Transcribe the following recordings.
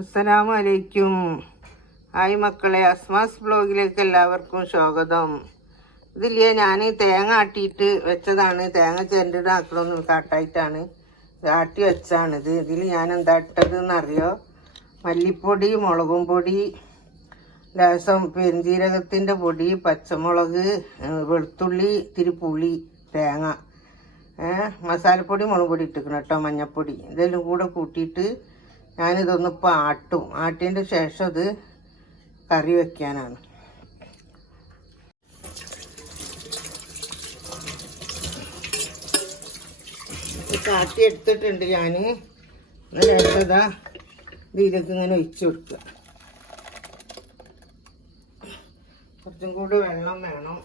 അസ്സലാമു അലൈക്കും. ഹായ് മക്കളെ, അസ്മാസ് ബ്ലോഗിലേക്ക് എല്ലാവർക്കും സ്വാഗതം. ഇതില്ലേ ഞാൻ തേങ്ങ ആട്ടിയിട്ട് വെച്ചതാണ്. തേങ്ങ ചെരണ്ടിടാക്കണമെന്ന് കാട്ടായിട്ടാണ് ആട്ടി വെച്ചാണിത്. ഇതിൽ ഞാൻ എന്താ ഇട്ടതെന്നറിയോ? മല്ലിപ്പൊടി, മുളകും പൊടി, ലേശം പെരുംജീരകത്തിൻ്റെ പൊടി, പച്ചമുളക്, വെളുത്തുള്ളി, ഇത്തിരി പുളി, തേങ്ങ, മസാലപ്പൊടി, മുളക് പൊടി ഇട്ടിക്കണം കേട്ടോ, മഞ്ഞൾപ്പൊടി, ഇതെല്ലാം കൂടെ കൂട്ടിയിട്ട് ഞാനിതൊന്നിപ്പോൾ ആട്ടും. ആട്ടിയതിൻ്റെ ശേഷം ഇത് കറി വയ്ക്കാനാണ്. ആട്ടി എടുത്തിട്ടുണ്ട് ഞാൻ. രസതാ ഇതിലേക്ക് ഇങ്ങനെ ഒഴിച്ചു കൊടുക്കുക. കുറച്ചും കൂടി വെള്ളം വേണം.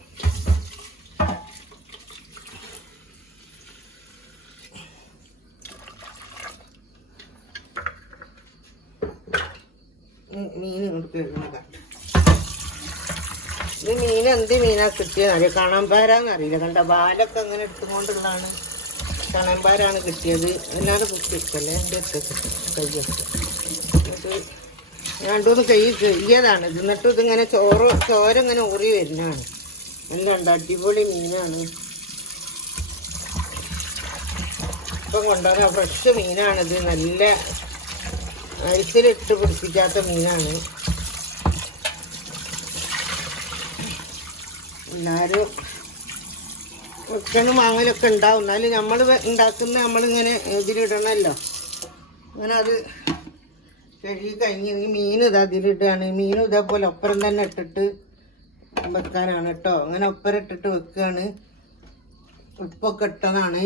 മീൻ ഇങ്ങോട്ട് കഴുകുന്നതാണ്. ഇത് മീൻ എന്ത് മീനാ കിട്ടിയതറിയോ? കണമ്പാരാന്നറിയില്ല. കണ്ട ബാലൊക്കെ അങ്ങനെ എടുത്തുകൊണ്ടുള്ളതാണ്. കണമ്പാരാണ് കിട്ടിയത്. അല്ലാതെ കുത്തിക്കല്ലേ എൻ്റെ അടുത്ത് കയ്യൊക്കെ എന്നിട്ട് രണ്ടുമൂന്ന് കൈ കയ്യതാണ്. എന്നിട്ട് ഇതിങ്ങനെ ചോരങ്ങനെ ഊറി വരുന്നതാണ്. എല്ലാം അടിപൊളി മീനാണ്. ഇപ്പം കൊണ്ടുവന്ന ഫ്രഷ് മീനാണിത്. നല്ല ഐസിലിട്ട് പിടിപ്പിക്കാത്ത മീനാണ്. എല്ലാവരും വെക്കനും വാങ്ങലൊക്കെ ഉണ്ടാവും. എന്നാലും നമ്മൾ ഉണ്ടാക്കുന്ന നമ്മളിങ്ങനെ ഇതിലിടണമല്ലോ. അങ്ങനെ അത് കഴുകി കഴിഞ്ഞ് ഈ മീൻ ഇത് അതിലിടുകയാണ്. മീനും ഇതേപോലെ ഒപ്പരം തന്നെ ഇട്ടിട്ട് വെക്കാനാണ് കേട്ടോ. അങ്ങനെ ഒപ്പരം ഇട്ടിട്ട് വെക്കുകയാണ്. ഉപ്പൊക്കെ ഇട്ടതാണ്.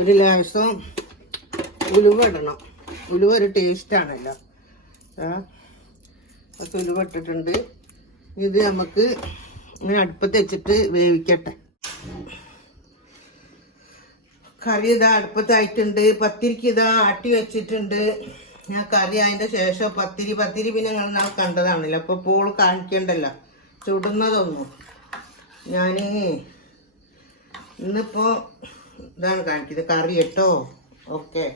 ഒരു ലേശം ഉലുവ ഇടണം. ഉലുവ ഒരു ടേസ്റ്റാണല്ലോ. അപ്പോൾ ഉലുവ ഇട്ടിട്ടുണ്ട്. ഇത് നമുക്ക് ഇങ്ങനെ അടുപ്പത്ത് വെച്ചിട്ട് വേവിക്കട്ടെ. കറി ഇതാ അടുപ്പത്തായിട്ടുണ്ട്. പത്തിരിക്ക് ഇതാ ആട്ടി വെച്ചിട്ടുണ്ട്. ഞാൻ കറി അതിൻ്റെ ശേഷം പത്തിരി പിന്നെ നിങ്ങൾ നാളെ കണ്ടതാണല്ലോ. അപ്പോൾ ഇപ്പോൾ കാണിക്കണ്ടല്ലോ ചുടുന്നതൊന്നും. ഞാൻ ഇന്നിപ്പോൾ ഇതാണ് കാണിക്കുന്നത് കറി കേട്ടോ. ഓക്കെ,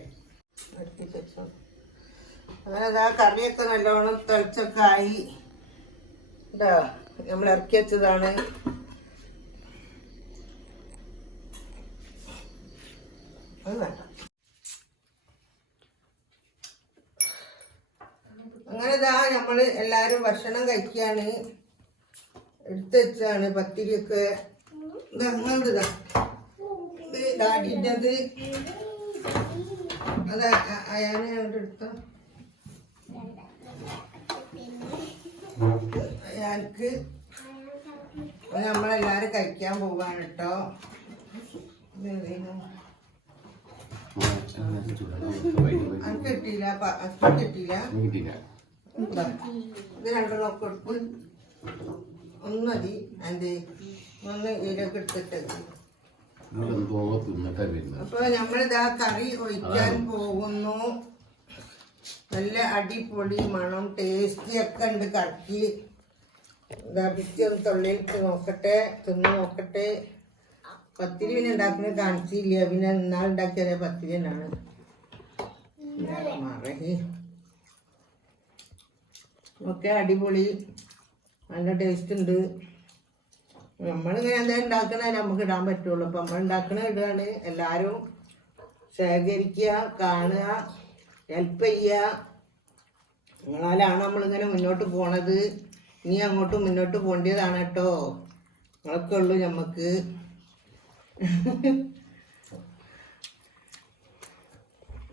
അങ്ങനെ ഇതാ കറിയൊക്കെ നല്ലോണം തിളച്ചൊക്കെ ആയി. ഇതാ നമ്മൾ ഇറക്കി വെച്ചതാണ്. അത് വേണ്ട. അങ്ങനെ ഇതാ നമ്മൾ എല്ലാവരും ഭക്ഷണം കഴിക്കുകയാണ്. എടുത്ത് വെച്ചാണ് പത്തിരിയൊക്കെ. അങ്ങനത്തെ ഇതാ ഡാഡിൻ്റെത്. അത് അയാനെ എടുത്തോ. അയാൾക്ക് നമ്മളെല്ലാരും കഴിക്കാൻ പോവാണ് കേട്ടോ. അനക്ക് കിട്ടിയില്ല, കിട്ടിയില്ല. ഇത് രണ്ടെണ്ണം ഒക്കെ എടുക്കും. ഒന്ന് മതി. എന്ത് ഒന്ന് ഇതിലൊക്കെ എടുത്തിട്ട് അപ്പൊ നമ്മളിതാ കറി ഒഴിക്കാൻ പോകുന്നു. നല്ല അടിപൊളി മണം, ടേസ്റ്റി ഒക്കെ ഉണ്ട്. കറക്കി ഇതാ പിറ്റി ഒന്ന് തൊള്ളിയിട്ട് നോക്കട്ടെ, തിന്ന് നോക്കട്ടെ. പത്തിരി പിന്നെ ഉണ്ടാക്കുന്നത് കാണിച്ചില്ല. പിന്നെ ഇന്നാളുണ്ടാക്കിയ പത്തിരി തന്നെയാണ്. മറഹി ഒക്കെ അടിപൊളി, നല്ല ടേസ്റ്റ് ഉണ്ട്. നമ്മളിങ്ങനെ എന്തായാലും ഉണ്ടാക്കണേ നമുക്ക് ഇടാൻ പറ്റുള്ളൂ. അപ്പം നമ്മൾ ഉണ്ടാക്കണ ഇടുകയാണ്. എല്ലാവരും ശേഖരിക്കുക, കാണുക, ഹെൽപ്പ് ചെയ്യുക. നിങ്ങളാലാണ് നമ്മളിങ്ങനെ മുന്നോട്ട് പോണത്. ഇനി അങ്ങോട്ടും മുന്നോട്ട് പോകേണ്ടതാണ് കേട്ടോ. നിങ്ങളൊക്കെ ഉള്ളൂ നമുക്ക്.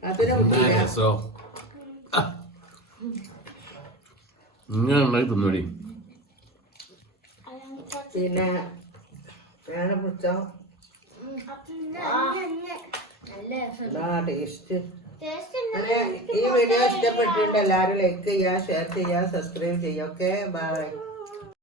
അതിനെ പിന്നെ വേണം പിടിച്ചോ. ടേസ്റ്റ്. ഈ വീഡിയോ ഇഷ്ടപ്പെട്ടിട്ടുണ്ട് എല്ലാവരും ലൈക്ക് ചെയ്യുക, ഷെയർ ചെയ്യുക, സബ്സ്ക്രൈബ് ചെയ്യുക. Okay, by.